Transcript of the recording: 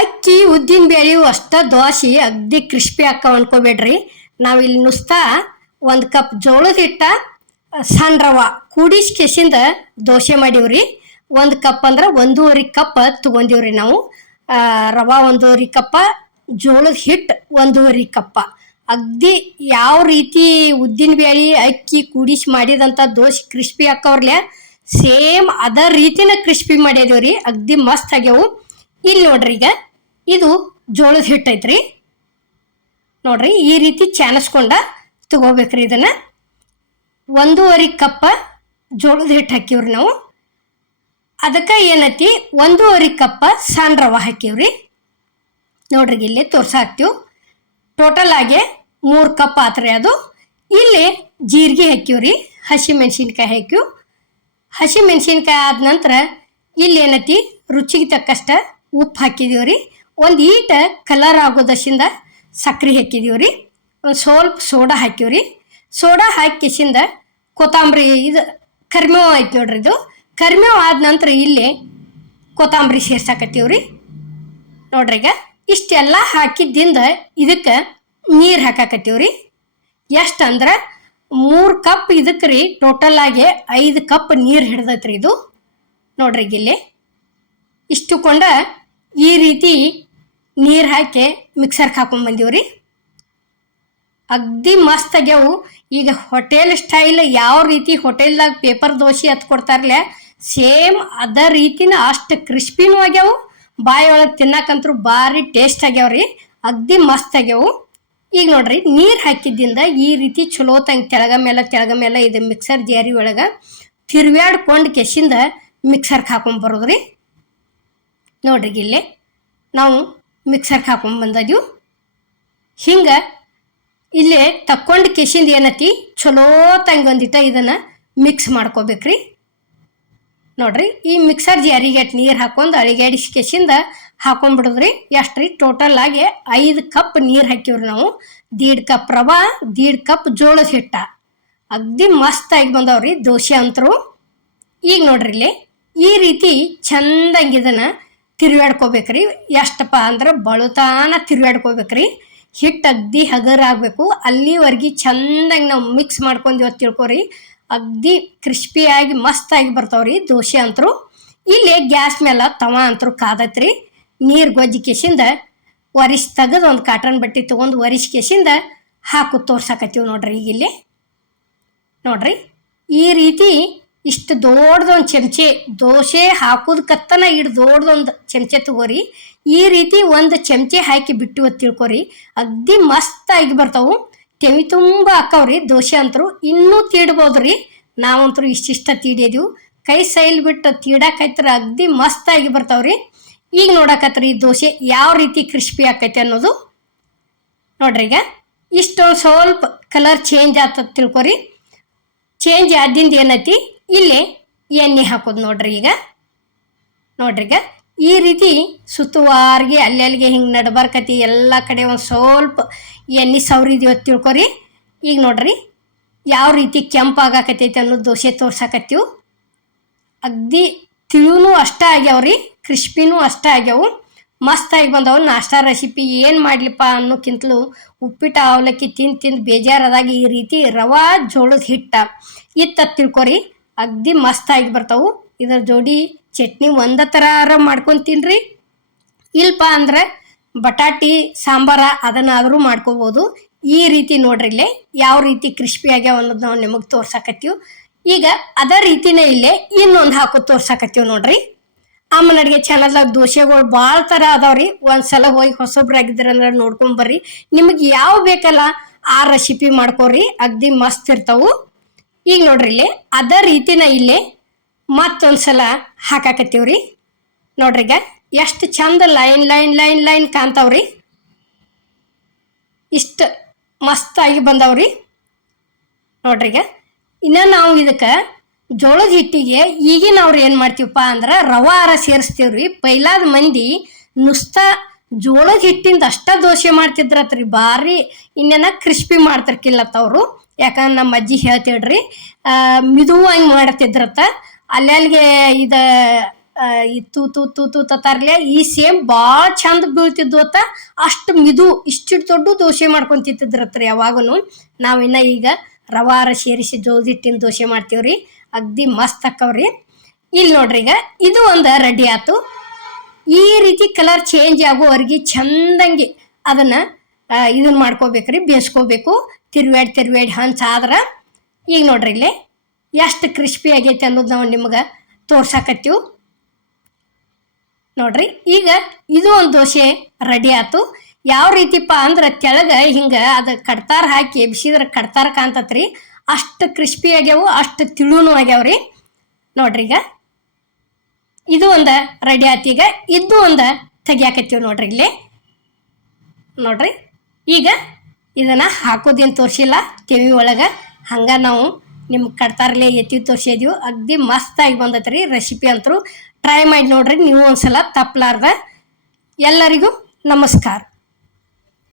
ಅಕ್ಕಿ ಉದ್ದಿನ ಬೇಳೆಯು ಅಷ್ಟ ದೋಸೆ ಅಗ್ದಿ ಕ್ರಿಸ್ಪಿ ಅಕ್ಕಾವ ಅನ್ಕೋಬೇಡ್ರಿ. ನಾವಿಲ್ಲಿ ನುಸ್ತಾ 1 ಕಪ್ ಜೋಳದ ಹಿಟ್ಟ ಸಣ್ಣ ರವಾ ಕೂಡಿಸಿ ಕೆಸಿಂದ ದೋಸೆ ಮಾಡೀವ್ರಿ. 1 ಕಪ್ ಅಂದ್ರೆ 1.5 ಕಪ್ ತಗೊಂಡಿವ್ರಿ ನಾವು. ರವಾ 1.5 ಕಪ್ಪ, ಜೋಳದ ಹಿಟ್ಟು 1.5 ಕಪ್ಪ. ಅಗ್ದಿ ಯಾವ ರೀತಿ ಉದ್ದಿನ ಬೇಳೆ ಅಕ್ಕಿ ಕೂಡಿಸಿ ಮಾಡಿದಂಥ ದೋಸೆ ಕ್ರಿಸ್ಪಿ ಅಕ್ಕವ್ರಲೆ ಸೇಮ್ ಅದ ರೀತಿನ ಕ್ರಿಸ್ಪಿ ಮಾಡಿದೇವ್ರಿ. ಅಗ್ದಿ ಮಸ್ತ್ ಆಗ್ಯಾವು. ಇಲ್ಲಿ ನೋಡ್ರಿ, ಈಗ ಇದು ಜೋಳದ ಹಿಟ್ಟು ಐತ್ರಿ. ನೋಡ್ರಿ, ಈ ರೀತಿ ಚಾನಸ್ಕೊಂಡ ತಗೋಬೇಕ್ರಿ. ಇದನ್ನ 1.5 ಕಪ್ಪ ಜೋಳದ ಹಿಟ್ಟು ಹಾಕಿವ್ರಿ ನಾವು. ಅದಕ್ಕೆ ಏನೈತಿ 1.5 ಕಪ್ಪ ಸಣ್ಣ ರವಾ ಹಾಕಿವ್ರಿ. ನೋಡ್ರಿ, ಇಲ್ಲಿ ತೋರ್ಸಾಕ್ತಿವ್. ಟೋಟಲ್ ಆಗಿ 3 ಕಪ್ ಆತ್ರಿ ಅದು. ಇಲ್ಲಿ ಜೀರಿಗೆ ಹಾಕಿವ್ರಿ, ಹಸಿ ಮೆಣಸಿನ್ಕಾಯಿ ಹಾಕಿವ್. ಹಸಿ ಮೆಣಸಿನ್ಕಾಯಿ ಆದ ನಂತರ ಇಲ್ಲಿ ಏನೈತಿ ರುಚಿಗೆ ತಕ್ಕಷ್ಟ ಉಪ್ಪು ಹಾಕಿದೀವ್ರಿ. ಒಂದು ಈಟ ಕಲರ್ ಆಗೋದಶಿಂದ ಸಕ್ರೆ ಹಾಕಿದೀವ್ರಿ. ಒಂದು ಸ್ವಲ್ಪ ಸೋಡಾ ಹಾಕಿವ್ರಿ. ಸೋಡಾ ಹಾಕಿಸಿಂದ ಕೊತ್ತಂಬರಿ, ಇದು ಕರಿಮೇವು ಐತಿ ನೋಡ್ರಿ. ಇದು ಕರಿಮೇವು ಆದ ನಂತರ ಇಲ್ಲಿ ಕೊತ್ತಂಬರಿ ಸೇರ್ಸಾಕತ್ತೀವ್ರಿ. ನೋಡ್ರಿ, ಈಗ ಇಷ್ಟೆಲ್ಲ ಹಾಕಿದ್ದಿಂದ ಇದಕ್ಕೆ ನೀರು ಹಾಕಾಕತ್ತೀವ್ರಿ. ಎಷ್ಟು ಅಂದ್ರೆ 3 ಕಪ್ ಇದಕ್ಕೆ ರೀ ಟೋಟಲ್ ಆಗಿ 5 ಕಪ್ ನೀರು ಹಿಡ್ದೈತ್ರಿ ಇದು. ನೋಡ್ರಿ, ಇಲ್ಲಿ ಇಷ್ಟುಕೊಂಡ ಈ ರೀತಿ ನೀರು ಹಾಕಿ ಮಿಕ್ಸರ್ಗೆ ಹಾಕೊಂಡ್ಬಂದೀವ್ರಿ. ಅಗ್ದಿ ಮಸ್ತ್ ಆಗ್ಯಾವು. ಈಗ ಹೋಟೆಲ್ ಸ್ಟೈಲ್ ಯಾವ ರೀತಿ ಹೋಟೆಲ್ದಾಗ ಪೇಪರ್ ದೋಸೆ ಹತ್ ಕೊಡ್ತಾರಲ್ಲ, ಸೇಮ್ ಅದ ರೀತಿನ ಅಷ್ಟು ಕ್ರಿಸ್ಪಿನೂ ಆಗ್ಯಾವು. ಬಾಯಿ ಒಳಗೆ ತಿನ್ನಕಂತೂ ಭಾರಿ ಟೇಸ್ಟ್ ಆಗ್ಯಾವ್ರಿ. ಅಗ್ದಿ ಮಸ್ತ್ ಆಗ್ಯಾವು. ಈಗ ನೋಡ್ರಿ, ನೀರು ಹಾಕಿದ್ದಿಂದ ಈ ರೀತಿ ಚಲೋ ತಂಗೆ ತೆಳಗ ಮೇಲೆ ಇದು ಮಿಕ್ಸರ್ ಜಾರಿ ಒಳಗೆ ತಿರ್ವ್ಯಾಡ್ಕೊಂಡು ಕೆಸಿಂದ ಮಿಕ್ಸರ್ಗೆ ಹಾಕೊಂಡ್ಬರೋದ್ರಿ. ನೋಡ್ರಿ, ಇಲ್ಲಿ ನಾವು ಮಿಕ್ಸರ್ಗೆ ಹಾಕೊಂಡ್ಬಂದೀವಿ. ಹಿಂಗೆ ಇಲ್ಲೇ ತಕ್ಕೊಂಡು ಕೆಸಿಂದ ಏನತಿ ಚಲೋ ತಂಗೆ ಒಂದಿಟ್ಟ ಇದನ್ನು ಮಿಕ್ಸ್ ಮಾಡ್ಕೋಬೇಕ್ರಿ. ನೋಡ್ರಿ, ಈ ಮಿಕ್ಸರ್ ಜಾರಿಗೆ ನೀರು ಹಾಕೊಂಡು ಅಳಿಗಾಡಿಸಿ ಕೆಸಿಂದ ಹಾಕೊಂಡ್ಬಿಡೋದ್ರಿ. ಎಷ್ಟು ರೀ, ಟೋಟಲ್ ಆಗಿ 5 ಕಪ್ ನೀರು ಹಾಕಿವ್ರಿ ನಾವು. 1.5 ಕಪ್ ರವಾ, 1.5 ಕಪ್ ಜೋಳದ ಹಿಟ್ಟ. ಅಗ್ದಿ ಮಸ್ತ್ ಆಗಿ ಬಂದವ್ರಿ ದೋಸೆ ಅಂತರು. ಈಗ ನೋಡ್ರಿ, ಇಲ್ಲಿ ಈ ರೀತಿ ಚಂದಂಗೆ ಇದನ್ನು ತಿರ್ವ್ಯಾಡ್ಕೋಬೇಕ್ರಿ. ಎಷ್ಟಪ್ಪ ಅಂದ್ರೆ ಬಳುತಾನ ತಿರ್ವ್ಯಾಡ್ಕೋಬೇಕ್ರಿ. ಹಿಟ್ಟು ಅಗ್ದಿ ಹಗರ್ ಆಗಬೇಕು. ಅಲ್ಲಿವರೆಗೆ ಚಂದಂಗೆ ನಾವು ಮಿಕ್ಸ್ ಮಾಡ್ಕೊಂಡು ತಿಳ್ಕೊರಿ. ಅಗ್ದಿ ಕ್ರಿಸ್ಪಿಯಾಗಿ ಮಸ್ತಾಗಿ ಬರ್ತಾವ್ರಿ ದೋಸೆ ಅಂತರು. ಇಲ್ಲಿ ಗ್ಯಾಸ್ ಮೇಲೆ ತವ ಅಂತರು ಕಾದತ್ರಿ. ನೀರು ಗೊಜ್ಜಿ ಕೆಸಿಂದ ಒರಿಸಿ ತೆಗೆದು ಒಂದು ಕಾಟನ್ ಬಟ್ಟೆ ತೊಗೊಂಡು ಒರಿಸಿ ಕೆಸಿಂದ ಹಾಕು ತೋರ್ಸಾಕತ್ತೀವಿ. ನೋಡ್ರಿ, ಈಗ ಇಲ್ಲಿ ನೋಡ್ರಿ, ಈ ರೀತಿ ಇಷ್ಟು ದೊಡ್ಡದೊಂದು ಚಮಚೆ ದೋಸೆ ಹಾಕೋದಕ್ಕತ್ತನ ದೊಡ್ಡದೊಂದು ಚಮಚೆ ತಗೋರಿ. ಈ ರೀತಿ ಒಂದು ಚಮಚೆ ಹಾಕಿ ಬಿಟ್ಟು ತಿಳ್ಕೊರಿ. ಅಗ್ದಿ ಮಸ್ತಾಗಿ ಬರ್ತಾವು. ತೆವಿ ತುಂಬ ಹಾಕವ್ರಿ ದೋಸೆ ಅಂತರು. ಇನ್ನೂ ತೀಡ್ಬೋದ್ರಿ. ನಾವಂತರೂ ಇಷ್ಟಿಷ್ಟ ತೀಡಿದೀವಿ. ಕೈ ಸೈಲ್ ಬಿಟ್ಟು ತೀಡಾಕೈತ್ರ ಅಗ್ದಿ ಮಸ್ತಾಗಿ ಬರ್ತಾವ್ರಿ. ಈಗ ನೋಡಕತ್ರಿ ಈ ದೋಸೆ ಯಾವ ರೀತಿ ಕ್ರಿಸ್ಪಿ ಆಕೈತೆ ಅನ್ನೋದು. ನೋಡ್ರಿ, ಈಗ ಇಷ್ಟೊಂದು ಸ್ವಲ್ಪ ಕಲರ್ ಚೇಂಜ್ ಆಗ್ತದೆ ತಿಳ್ಕೊರಿ. ಚೇಂಜ್ ಆದಿಂದ ಏನೈತಿ ಇಲ್ಲಿ ಎಣ್ಣೆ ಹಾಕೋದು. ನೋಡ್ರಿ, ಈಗ ನೋಡ್ರಿ, ಈಗ ಈ ರೀತಿ ಸುತ್ತುವಾರಿಗೆ ಅಲ್ಲಿಗೆ ಹಿಂಗೆ ನಡ್ಬರ್ಕತಿ ಎಲ್ಲ ಕಡೆ ಒಂದು ಸ್ವಲ್ಪ ಎಣ್ಣೆ ಸವರಿದೀವ ತಿಳ್ಕೊರಿ. ಈಗ ನೋಡ್ರಿ, ಯಾವ ರೀತಿ ಕೆಂಪಾಗಕತ್ತೈತಿ ಅನ್ನೋದು ದೋಸೆ ತೋರ್ಸಾಕತ್ತೀವಿ. ಅಗ್ದಿ ತಿಳಿನೂ ಅಷ್ಟ ಆಗ್ಯಾವ್ರಿ, ಕ್ರಿಸ್ಪಿನೂ ಅಷ್ಟ ಆಗ್ಯಾವು. ಮಸ್ತಾಗಿ ಬಂದವು. ನಾಷ್ಟಾ ರೆಸಿಪಿ ಏನು ಮಾಡಲಿಪ್ಪ ಅನ್ನೋಕ್ಕಿಂತಲೂ ಉಪ್ಪಿಟ್ಟು ಅವಲಕ್ಕಿ ತಿಂದು ಬೇಜಾರದಾಗ ಈ ರೀತಿ ರವಾ ಜೋಳದ ಹಿಟ್ಟ ಇತ್ತ ತಿಳ್ಕೊರಿ. ಅಗ್ದಿ ಮಸ್ತಾಗಿ ಬರ್ತಾವು. ಇದರ ಜೋಡಿ ಚಟ್ನಿ ಒಂದೇ ಥರ ಮಾಡ್ಕೊಂಡು ತಿನ್ರಿ. ಇಲ್ಪ ಅಂದ್ರೆ ಬಟಾಟಿ ಸಾಂಬಾರ ಅದನ್ನಾದರೂ ಮಾಡ್ಕೋಬೋದು. ಈ ರೀತಿ ನೋಡ್ರಿ, ಇಲ್ಲೇ ಯಾವ ರೀತಿ ಕ್ರಿಸ್ಪಿ ಆಗ್ಯಾವ ಅನ್ನೋದು ನಾವು ನಿಮಗೆ ತೋರ್ಸಾಕತ್ತೀವಿ. ಈಗ ಅದೇ ರೀತಿನೇ ಇಲ್ಲೇ ಇನ್ನೊಂದು ಹಾಕೋದು ತೋರ್ಸಾಕತ್ತೀವಿ. ನೋಡ್ರಿ, ಅಮ್ಮನ ಅಡುಗೆ ಚಾನಲ್ದಾಗ ದೋಸೆಗಳು ಭಾಳ ಥರ ಅದಾವ್ರಿ. ಒಂದ್ಸಲ ಹೋಗಿ ಹೊಸೊಬ್ರಾಗಿದ್ರಂದ್ರೆ ನೋಡ್ಕೊಂಬರ್ರಿ. ನಿಮಗೆ ಯಾವ ಬೇಕಲ್ಲ ಆ ರೆಸಿಪಿ ಮಾಡ್ಕೊರಿ. ಅಗ್ದಿ ಮಸ್ತ್ ಇರ್ತಾವು. ಈಗ ನೋಡ್ರಿ, ಇಲ್ಲಿ ಅದೇ ರೀತಿನ ಇಲ್ಲೇ ಮತ್ತೊಂದ್ಸಲ ಹಾಕಾಕತ್ತೀವ್ರಿ. ನೋಡ್ರಿ, ಈಗ ಎಷ್ಟು ಚಂದ ಲೈನ್ ಕಾಣ್ತಾವ್ರಿ. ಇಷ್ಟು ಮಸ್ತಾಗಿ ಬಂದವ್ರಿ. ನೋಡ್ರಿ, ಈಗ ಇನ್ನು ನಾವು ಇದಕ್ಕೆ ಜೋಳದ ಹಿಟ್ಟಿಗೆ ಈಗಿನವ್ರು ಏನು ಮಾಡ್ತೀವಪ್ಪ ಅಂದ್ರೆ ರವಾರ ಸೇರಿಸ್ತೀವ್ರಿ. ಪೈಲಾದ ಮಂದಿ ನುಸ್ತಾ ಜೋಳದ ಹಿಟ್ಟಿಂದ ಅಷ್ಟ ದೋಸೆ ಮಾಡ್ತಿದ್ರತ್ರಿ. ಭಾರಿ ಇನ್ನೇನ ಕ್ರಿಸ್ಪಿ ಮಾಡ್ತಿರ್ಕಿಲ್ಲತ್ತವ್ರು. ಯಾಕಂದ್ರೆ ನಮ್ಮ ಅಜ್ಜಿ ಹೇಳ್ತಿಳ್ರಿ, ಮಿದುವಾಗಿ ಮಾಡ್ತಿದ್ರತ್ತ. ಅಲ್ಲಿಗೆ ಇದು ಈ ತೂ ತತ್ತಾರ್ಲೆ ಈ ಸೇಮ್ ಭಾಳ ಚಂದ ಬೀಳ್ತಿದ್ವು ಅತ್ತ. ಅಷ್ಟು ಮಿದು ಇಷ್ಟು ದೊಡ್ಡ ದೋಸೆ ಮಾಡ್ಕೊಂಡು ತಿಂತಿದ್ರತ್ರಿ ಯಾವಾಗೂ. ನಾವಿನ್ನ ಈಗ ರವಾರ ಸೇರಿಸಿ ಜೋಳದ ಹಿಟ್ಟಿನ ದೋಸೆ ಮಾಡ್ತೀವ್ರಿ, ಅಗ್ದಿ ಮಸ್ತ್ ಆಕ್ಕವ್ರಿ. ಇಲ್ಲಿ ನೋಡ್ರಿ ಈಗ ಇದು ಒಂದು ರೆಡಿ ಆಯ್ತು. ಈ ರೀತಿ ಕಲರ್ ಚೇಂಜ್ ಆಗೋವರೆಗೆ ಚಂದಂಗೆ ಅದನ್ನು ಇದನ್ನ ಮಾಡ್ಕೋಬೇಕ್ರಿ, ಬೇಯಿಸ್ಕೋಬೇಕು. ತಿರ್ವೇಡಿ ಹಂಚಾದ್ರೆ ಈಗ ನೋಡ್ರಿ ಇಲ್ಲಿ ಎಷ್ಟು ಕ್ರಿಸ್ಪಿ ಆಗೈತೆ ಅನ್ನೋದು ನಾವು ನಿಮ್ಗೆ ತೋರ್ಸಾಕತ್ತೀವಿ ನೋಡ್ರಿ. ಈಗ ಇದು ಒಂದು ದೋಸೆ ರೆಡಿ ಆಯ್ತು. ಯಾವ ರೀತಿಪ್ಪ ಅಂದ್ರೆ ಕೆಳಗೆ ಹಿಂಗೆ ಅದು ಕಡ್ತಾರ ಹಾಕಿ ಬಿಸಿದ್ರೆ ಕಡ್ತಾರ ಕಾಣ್ತತ್ರಿ, ಅಷ್ಟು ಕ್ರಿಸ್ಪಿ ಆಗ್ಯಾವು, ಅಷ್ಟು ತಿಳುನು ಆಗ್ಯಾವ್ರಿ ನೋಡ್ರಿ. ಈಗ ಇದು ಒಂದು ರೆಡಿ ಆಯ್ತು. ಈಗ ಇದು ಒಂದು ತೆಗಿಯಾಕತ್ತೀವಿ ನೋಡ್ರಿ ಇಲ್ಲಿ ನೋಡ್ರಿ. ಈಗ ಇದನ್ನು ಹಾಕೋದೇನು ತೋರಿಸಿಲ್ಲ ತೆವಿ ಒಳಗೆ, ಹಂಗೆ ನಾವು ನಿಮ್ಗೆ ಕಡ್ತಾರಲ್ಲೇ ಎತ್ತಿ ತೋರಿಸಿದೀವಿ. ಅಗ್ದಿ ಮಸ್ತಾಗಿ ಬಂದತ್ರಿ ರೆಸಿಪಿ ಅಂತೂ. ಟ್ರೈ ಮಾಡಿ ನೋಡ್ರಿ ನೀವು ಒಂದ್ಸಲ ತಪ್ಪಲಾರ್ದ. ಎಲ್ಲರಿಗೂ ನಮಸ್ಕಾರ.